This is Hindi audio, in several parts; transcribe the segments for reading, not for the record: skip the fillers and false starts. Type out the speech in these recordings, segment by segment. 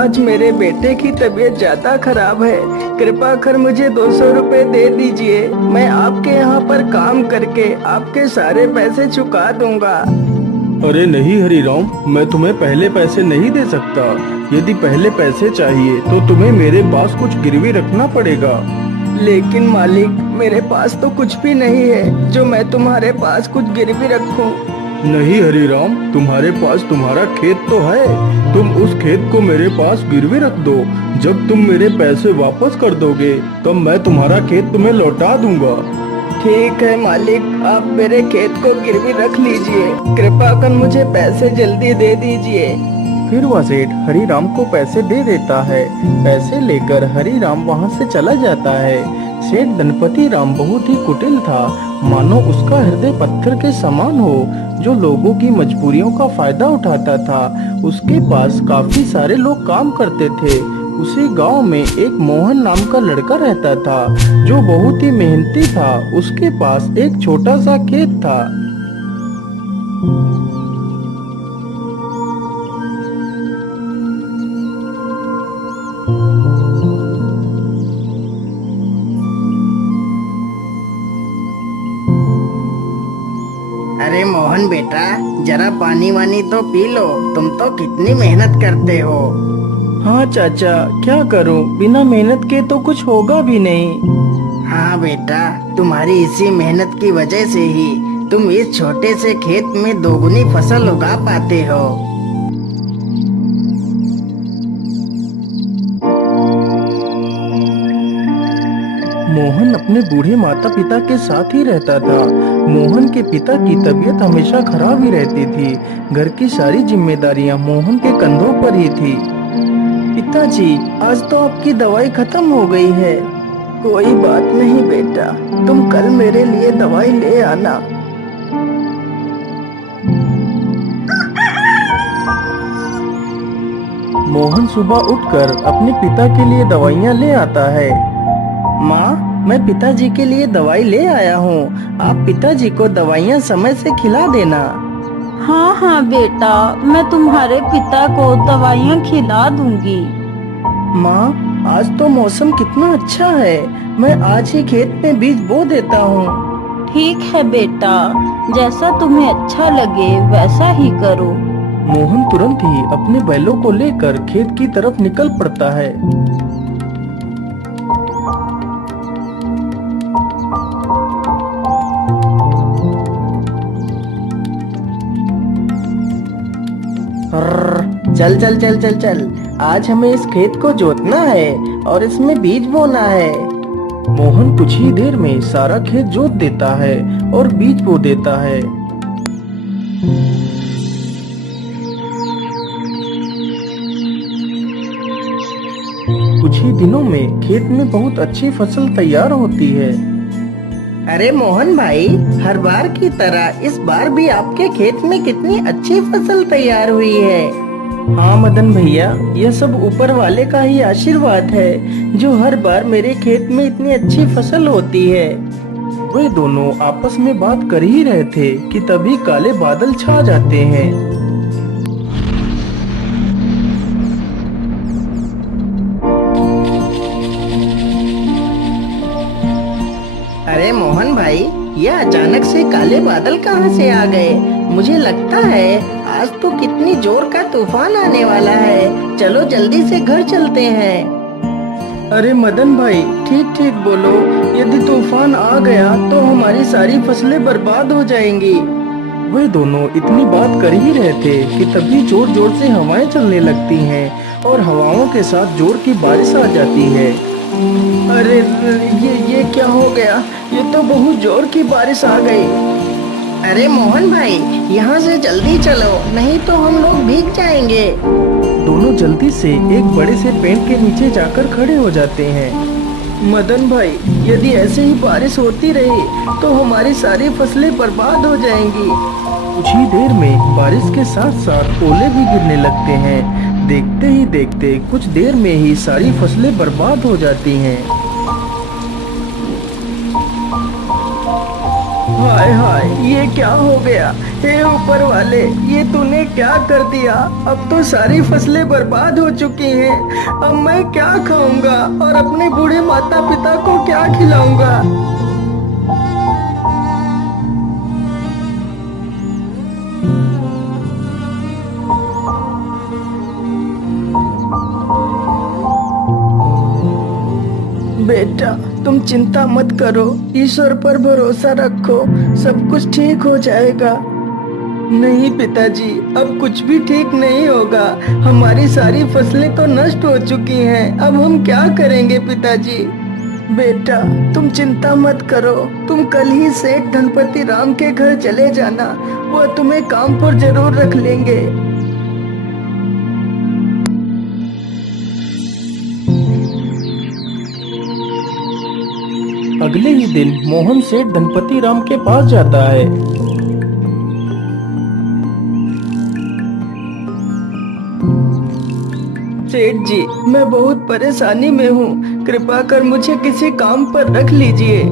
आज मेरे बेटे की तबीयत ज्यादा खराब है। कृपा कर मुझे 200 रुपए दे दीजिए। मैं आपके यहाँ पर काम करके आपके सारे पैसे चुका दूंगा। अरे नहीं हरीराम, मैं तुम्हें पहले पैसे नहीं दे सकता। यदि पहले पैसे चाहिए तो तुम्हें मेरे पास कुछ गिरवी रखना पड़ेगा। लेकिन मालिक, मेरे पास तो कुछ भी नहीं है जो मैं तुम्हारे पास कुछ गिरवी रखूं। नहीं हरीराम, तुम्हारे पास तुम्हारा खेत तो है। तुम उस खेत को मेरे पास गिरवी रख दो। जब तुम मेरे पैसे वापस कर दोगे तब मैं तुम्हारा खेत तुम्हें लौटा दूंगा। ठीक है मालिक, आप मेरे खेत को गिरवी रख लीजिए। कृपा कर मुझे पैसे जल्दी दे दीजिए। फिर वह सेठ हरीराम को पैसे दे देता है। पैसे लेकर हरीराम वहाँ से चला जाता है। सेठ धनपति राम बहुत ही कुटिल था, मानो उसका हृदय पत्थर के समान हो, जो लोगों की मजबूरियों का फायदा उठाता था। उसके पास काफी सारे लोग काम करते थे। उसी गांव में एक मोहन नाम का लड़का रहता था, जो बहुत ही मेहनती था। उसके पास एक छोटा सा खेत था। अरे मोहन बेटा, जरा पानी वानी तो पी लो। तुम तो कितनी मेहनत करते हो। हाँ चाचा, क्या करूं, बिना मेहनत के तो कुछ होगा भी नहीं। हाँ बेटा, तुम्हारी इसी मेहनत की वजह से ही तुम इस छोटे से खेत में दोगुनी फसल उगा पाते हो। मोहन अपने बूढ़े माता पिता के साथ ही रहता था। मोहन के पिता की तबीयत हमेशा खराब ही रहती थी। घर की सारी जिम्मेदारियां मोहन के कंधों पर ही थी। पिताजी, आज तो आपकी दवाई खत्म हो गई है। कोई बात नहीं बेटा, तुम कल मेरे लिए दवाई ले आना। मोहन सुबह उठकर अपने पिता के लिए दवाइयाँ ले आता है। माँ, मैं पिताजी के लिए दवाई ले आया हूँ। आप पिताजी को दवाइयाँ समय से खिला देना। हाँ हाँ बेटा, मैं तुम्हारे पिता को दवाइयाँ खिला दूंगी। माँ, आज तो मौसम कितना अच्छा है। मैं आज ही खेत में बीज बो देता हूँ। ठीक है बेटा, जैसा तुम्हें अच्छा लगे वैसा ही करो। मोहन तुरंत ही अपने बैलों को लेकर खेत की तरफ निकल पड़ता है। चल चल चल चल चल, आज हमें इस खेत को जोतना है और इसमें बीज बोना है। मोहन कुछ ही देर में सारा खेत जोत देता है और बीज बो देता है। कुछ ही दिनों में खेत में बहुत अच्छी फसल तैयार होती है। अरे मोहन भाई, हर बार की तरह इस बार भी आपके खेत में कितनी अच्छी फसल तैयार हुई है। हाँ मदन भैया, यह सब ऊपर वाले का ही आशीर्वाद है, जो हर बार मेरे खेत में इतनी अच्छी फसल होती है। वे दोनों आपस में बात कर ही रहे थे कि तभी काले बादल छा जाते हैं। अरे मोहन भाई, यह अचानक से काले बादल कहाँ से आ गए? मुझे लगता है आज तो कितनी जोर का तूफान आने वाला है। चलो जल्दी से घर चलते हैं। अरे मदन भाई, ठीक ठीक बोलो। यदि तूफान आ गया तो हमारी सारी फसलें बर्बाद हो जाएंगी। वे दोनों इतनी बात कर ही रहे थे कि तभी जोर जोर से हवाएं चलने लगती हैं और हवाओं के साथ जोर की बारिश आ जाती है। अरे ये क्या हो गया? ये तो बहुत जोर की बारिश आ गई। अरे मोहन भाई, यहाँ से जल्दी चलो, नहीं तो हम लोग भीग जाएंगे। दोनों जल्दी से एक बड़े से पेड़ के नीचे जाकर खड़े हो जाते हैं। मदन भाई, यदि ऐसे ही बारिश होती रही तो हमारी सारी फसलें बर्बाद हो जाएंगी। कुछ ही देर में बारिश के साथ साथ ओले भी गिरने लगते हैं। देखते ही देखते कुछ देर में ही सारी फसलें बर्बाद हो जाती हैं। हाय हाय, ये क्या हो गया? हे ऊपर वाले, ये तूने क्या कर दिया? अब तो सारी फसलें बर्बाद हो चुकी हैं। अब मैं क्या खाऊंगा और अपने बूढ़े माता पिता को क्या खिलाऊंगा? बेटा, तुम चिंता मत करो, ईश्वर पर भरोसा रखो, सब कुछ ठीक हो जाएगा। नहीं पिताजी, अब कुछ भी ठीक नहीं होगा। हमारी सारी फसलें तो नष्ट हो चुकी हैं। अब हम क्या करेंगे पिताजी? बेटा, तुम चिंता मत करो। तुम कल ही सेठ धनपति राम के घर चले जाना। वह तुम्हें काम पर जरूर रख लेंगे। अगले ही दिन मोहन सेठ धनपति राम के पास जाता है। सेठ जी, मैं बहुत परेशानी में हूँ। कृपा कर मुझे किसी काम पर रख लीजिए।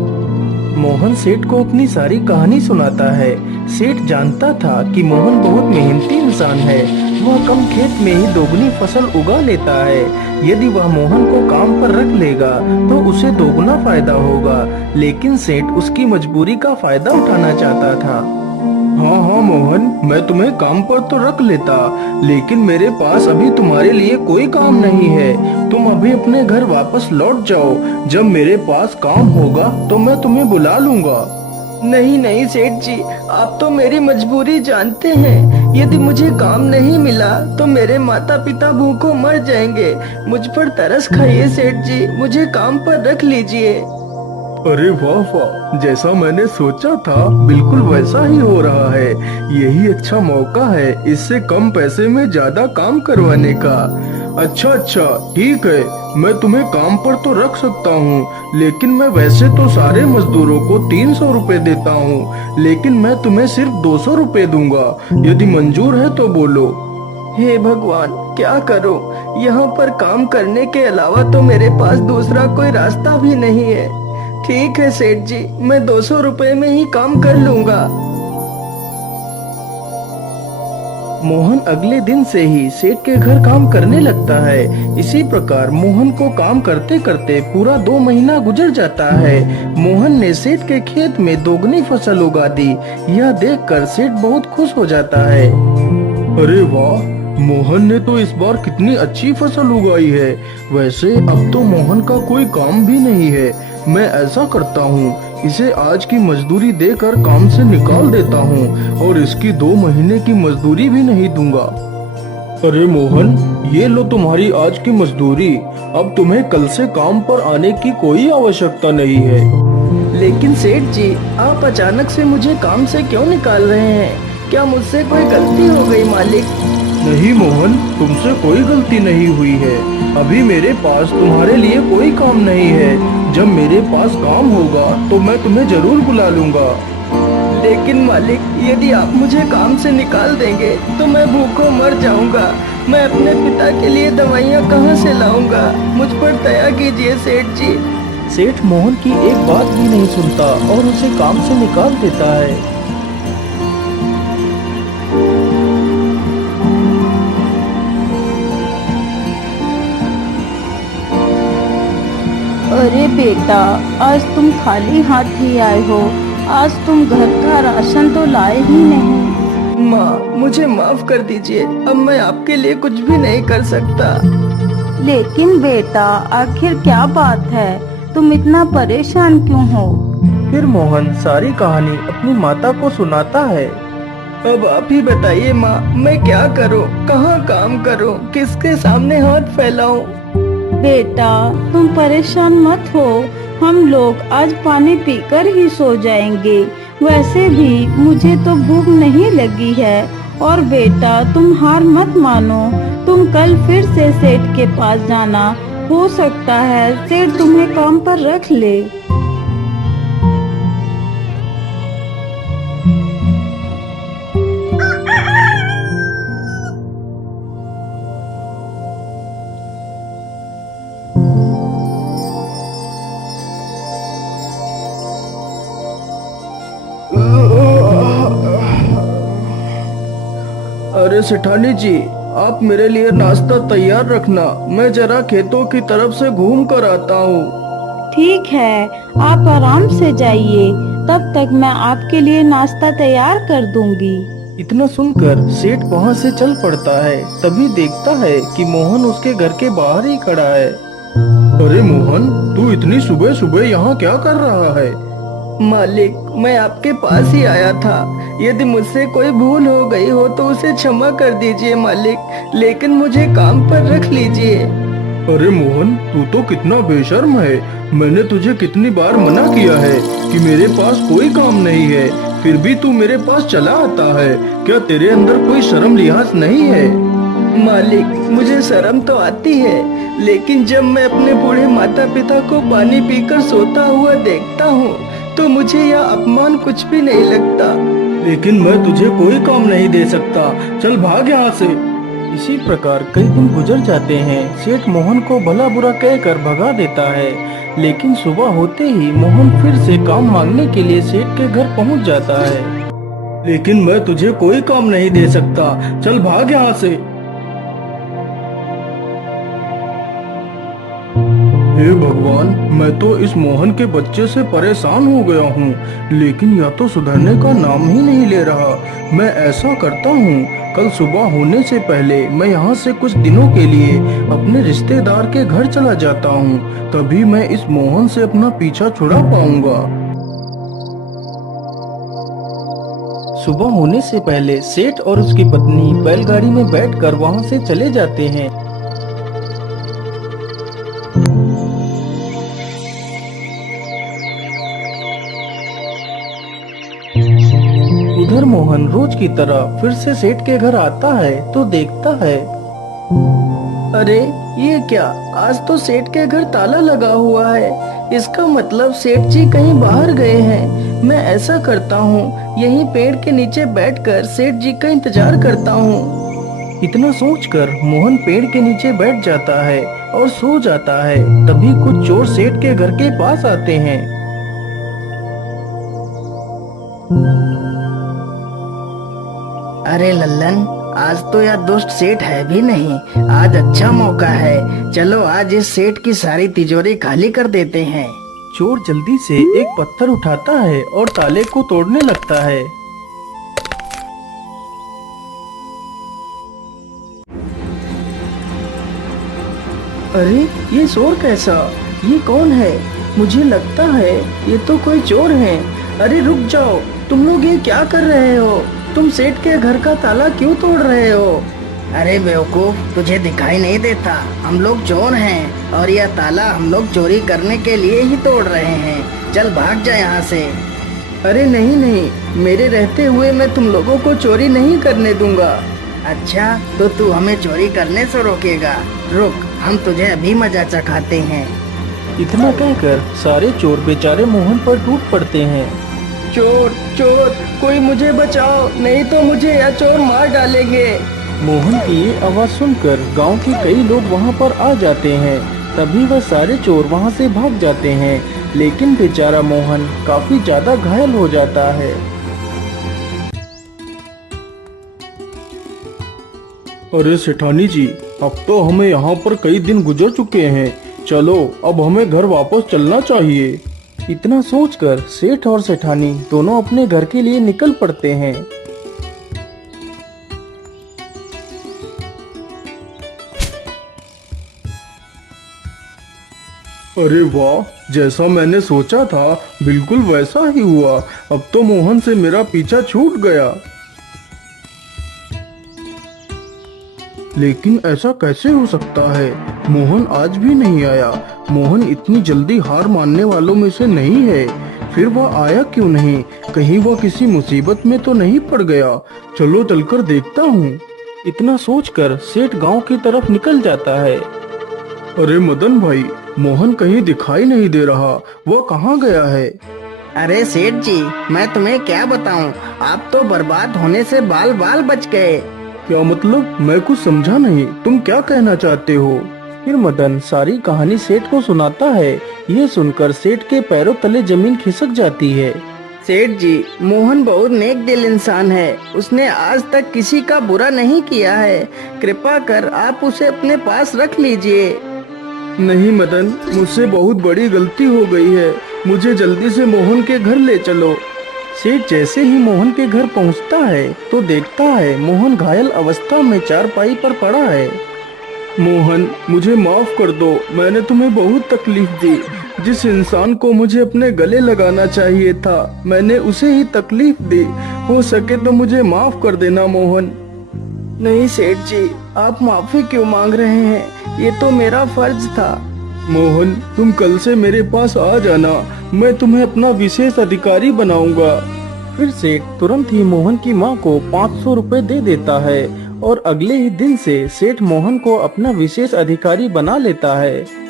मोहन सेठ को अपनी सारी कहानी सुनाता है। सेठ जानता था कि मोहन बहुत मेहनती इंसान है। वह कम खेत में ही दोगुनी फसल उगा लेता है। यदि वह मोहन को काम पर रख लेगा तो उसे दोगुना फायदा होगा। लेकिन सेठ उसकी मजबूरी का फायदा उठाना चाहता था। हाँ हाँ मोहन, मैं तुम्हें काम पर तो रख लेता, लेकिन मेरे पास अभी तुम्हारे लिए कोई काम नहीं है। तुम अभी अपने घर वापस लौट जाओ। जब मेरे पास काम होगा तो मैं तुम्हें बुला लूंगा। नहीं नहीं सेठ जी, आप तो मेरी मजबूरी जानते हैं। यदि मुझे काम नहीं मिला तो मेरे माता पिता भूखों मर जाएंगे। मुझ पर तरस खाइए सेठ जी, मुझे काम पर रख लीजिए। अरे वाह वाह, जैसा मैंने सोचा था बिल्कुल वैसा ही हो रहा है। यही अच्छा मौका है इससे कम पैसे में ज्यादा काम करवाने का। अच्छा अच्छा ठीक है, मैं तुम्हें काम पर तो रख सकता हूँ, लेकिन मैं वैसे तो सारे मजदूरों को 300 रुपए देता हूँ, लेकिन मैं तुम्हें सिर्फ 200 रुपए दूंगा। यदि मंजूर है तो बोलो। हे भगवान, क्या करूं? यहाँ पर काम करने के अलावा तो मेरे पास दूसरा कोई रास्ता भी नहीं है। ठीक है सेठ जी, मैं 200 रुपए में ही काम कर लूंगा। मोहन अगले दिन से ही सेठ के घर काम करने लगता है। इसी प्रकार मोहन को काम करते करते पूरा 2 महीना गुजर जाता है। मोहन ने सेठ के खेत में दोगुनी फसल उगा दी। यह देखकर सेठ बहुत खुश हो जाता है। अरे वाह, मोहन ने तो इस बार कितनी अच्छी फसल उगाई है। वैसे अब तो मोहन का कोई काम भी नहीं है। मैं ऐसा करता हूँ, इसे आज की मजदूरी देकर काम से निकाल देता हूँ और इसकी 2 महीने की मजदूरी भी नहीं दूंगा। अरे मोहन, ये लो तुम्हारी आज की मजदूरी। अब तुम्हें कल से काम पर आने की कोई आवश्यकता नहीं है। लेकिन सेठ जी, आप अचानक से मुझे काम से क्यों निकाल रहे हैं? क्या मुझसे कोई गलती हो गई मालिक? नहीं मोहन, तुमसे कोई गलती नहीं हुई है। अभी मेरे पास तुम्हारे लिए कोई काम नहीं है। जब मेरे पास काम होगा तो मैं तुम्हें जरूर बुला लूंगा। लेकिन मालिक, यदि आप मुझे काम से निकाल देंगे तो मैं भूखों मर जाऊंगा। मैं अपने पिता के लिए दवाइयाँ कहाँ से लाऊंगा? मुझ पर दया कीजिए सेठ जी। सेठ मोहन की एक बात भी नहीं सुनता और उसे काम से निकाल देता है। अरे बेटा, आज तुम खाली हाथ ही आए हो। आज तुम घर का राशन तो लाए ही नहीं। माँ, मुझे माफ कर दीजिए। अब मैं आपके लिए कुछ भी नहीं कर सकता। लेकिन बेटा, आखिर क्या बात है? तुम इतना परेशान क्यों हो? फिर मोहन सारी कहानी अपनी माता को सुनाता है। अब आप ही बताइए माँ, मैं क्या करूँ? कहाँ काम करूँ? किसके सामने हाथ फैलाऊं? बेटा, तुम परेशान मत हो। हम लोग आज पानी पीकर ही सो जाएंगे। वैसे भी मुझे तो भूख नहीं लगी है। और बेटा, तुम हार मत मानो। तुम कल फिर से सेठ के पास जाना। हो सकता है सेठ तुम्हें काम पर रख ले। अरे सेठानी जी, आप मेरे लिए नाश्ता तैयार रखना, मैं जरा खेतों की तरफ से घूम कर आता हूँ। ठीक है, आप आराम से जाइए, तब तक मैं आपके लिए नाश्ता तैयार कर दूंगी। इतना सुनकर सेठ वहाँ से चल पड़ता है। तभी देखता है कि मोहन उसके घर के बाहर ही खड़ा है। अरे मोहन, तू इतनी सुबह सुबह यहाँ क्या कर रहा है? मालिक, मैं आपके पास ही आया था। यदि मुझसे कोई भूल हो गई हो तो उसे क्षमा कर दीजिए मालिक, लेकिन मुझे काम पर रख लीजिए। अरे मोहन, तू तो कितना बेशर्म है। मैंने तुझे कितनी बार मना किया है कि मेरे पास कोई काम नहीं है, फिर भी तू मेरे पास चला आता है। क्या तेरे अंदर कोई शर्म लिहाज नहीं है? मालिक, मुझे शर्म तो आती है, लेकिन जब मैं अपने बूढ़े माता पिता को पानी पीकर सोता हुआ देखता हूँ तो मुझे यह अपमान कुछ भी नहीं लगता। लेकिन मैं तुझे कोई काम नहीं दे सकता, चल भाग यहाँ से। इसी प्रकार कई दिन गुजर जाते हैं। सेठ मोहन को भला बुरा कहकर भगा देता है, लेकिन सुबह होते ही मोहन फिर से काम मांगने के लिए सेठ के घर पहुंच जाता है। लेकिन मैं तुझे कोई काम नहीं दे सकता, चल भाग यहाँ से। हे भगवान, मैं तो इस मोहन के बच्चे से परेशान हो गया हूँ, लेकिन यह तो सुधरने का नाम ही नहीं ले रहा। मैं ऐसा करता हूँ, कल सुबह होने से पहले मैं यहाँ से कुछ दिनों के लिए अपने रिश्तेदार के घर चला जाता हूँ, तभी मैं इस मोहन से अपना पीछा छुड़ा पाऊंगा। सुबह होने से पहले सेठ और उसकी पत्नी बैलगाड़ी में बैठकर वहाँ से चले जाते हैं। उधर मोहन रोज की तरह फिर से सेठ के घर आता है तो देखता है, अरे ये क्या, आज तो सेठ के घर ताला लगा हुआ है। इसका मतलब सेठ जी कहीं बाहर गए हैं। मैं ऐसा करता हूँ, यहीं पेड़ के नीचे बैठकर सेठ जी का इंतजार करता हूँ। इतना सोचकर मोहन पेड़ के नीचे बैठ जाता है और सो जाता है। तभी कुछ चोर सेठ के घर के पास आते हैं। अरे लल्लन, आज तो यह दुष्ट सेठ है भी नहीं। आज अच्छा मौका है, चलो आज इस सेठ की सारी तिजोरी खाली कर देते हैं। चोर जल्दी से एक पत्थर उठाता है और ताले को तोड़ने लगता है। अरे ये शोर कैसा, ये कौन है? मुझे लगता है ये तो कोई चोर है। अरे रुक जाओ, तुम लोग ये क्या कर रहे हो? तुम सेठ के घर का ताला क्यों तोड़ रहे हो? अरे बेवकूफ, तुझे दिखाई नहीं देता? हम लोग चोर हैं और यह ताला हम लोग चोरी करने के लिए ही तोड़ रहे हैं। चल भाग जा यहाँ से। अरे नहीं नहीं, मेरे रहते हुए मैं तुम लोगों को चोरी नहीं करने दूंगा। अच्छा, तो तू हमें चोरी करने से रोकेगा? रुक, हम तुझे अभी मजा चखाते हैं। इतना कहकर सारे चोर बेचारे मोहन पर टूट पड़ते हैं। चोर चोर, कोई मुझे बचाओ, नहीं तो मुझे यह चोर मार डालेंगे। मोहन की ये आवाज सुनकर गांव के कई लोग वहां पर आ जाते हैं। तभी वह सारे चोर वहां से भाग जाते हैं, लेकिन बेचारा मोहन काफी ज्यादा घायल हो जाता है। अरे सेठानी जी, अब तो हमें यहाँ पर कई दिन गुजर चुके हैं, चलो अब हमें घर वापस चलना चाहिए। इतना सोचकर सेठ और सेठानी दोनों अपने घर के लिए निकल पड़ते हैं। अरे वाह, जैसा मैंने सोचा था बिल्कुल वैसा ही हुआ। अब तो मोहन से मेरा पीछा छूट गया। लेकिन ऐसा कैसे हो सकता है? मोहन आज भी नहीं आया। मोहन इतनी जल्दी हार मानने वालों में से नहीं है। फिर वह आया क्यों नहीं? कहीं वह किसी मुसीबत में तो नहीं पड़ गया? चलो चलकर देखता हूँ। इतना सोचकर सेठ गांव की तरफ निकल जाता है। अरे मदन भाई, मोहन कहीं दिखाई नहीं दे रहा, वह कहाँ गया है? अरे सेठ जी, मैं तुम्हें क्या बताऊं, आप तो बर्बाद होने से बाल बाल बच गए। क्या मतलब? मैं कुछ समझा नहीं, तुम क्या कहना चाहते हो? फिर मदन सारी कहानी सेठ को सुनाता है। ये सुनकर सेठ के पैरों तले जमीन खिसक जाती है। सेठ जी, मोहन बहुत नेक दिल इंसान है। उसने आज तक किसी का बुरा नहीं किया है। कृपा कर आप उसे अपने पास रख लीजिए। नहीं मदन, मुझसे बहुत बड़ी गलती हो गई है। मुझे जल्दी से मोहन के घर ले चलो। सेठ जैसे ही मोहन के घर पहुंचता है तो देखता है मोहन घायल अवस्था में चारपाई पर पड़ा है। मोहन, मुझे माफ कर दो। मैंने तुम्हें बहुत तकलीफ दी। जिस इंसान को मुझे अपने गले लगाना चाहिए था, मैंने उसे ही तकलीफ दी। हो सके तो मुझे माफ कर देना मोहन। नहीं सेठ जी, आप माफी क्यों मांग रहे हैं? ये तो मेरा फर्ज था। मोहन, तुम कल से मेरे पास आ जाना। मैं तुम्हें अपना विशेष अधिकारी बनाऊंगा। फिर सेठ तुरंत ही मोहन की माँ को 500 रुपए दे देता है और अगले ही दिन से सेठ मोहन को अपना विशेष अधिकारी बना लेता है।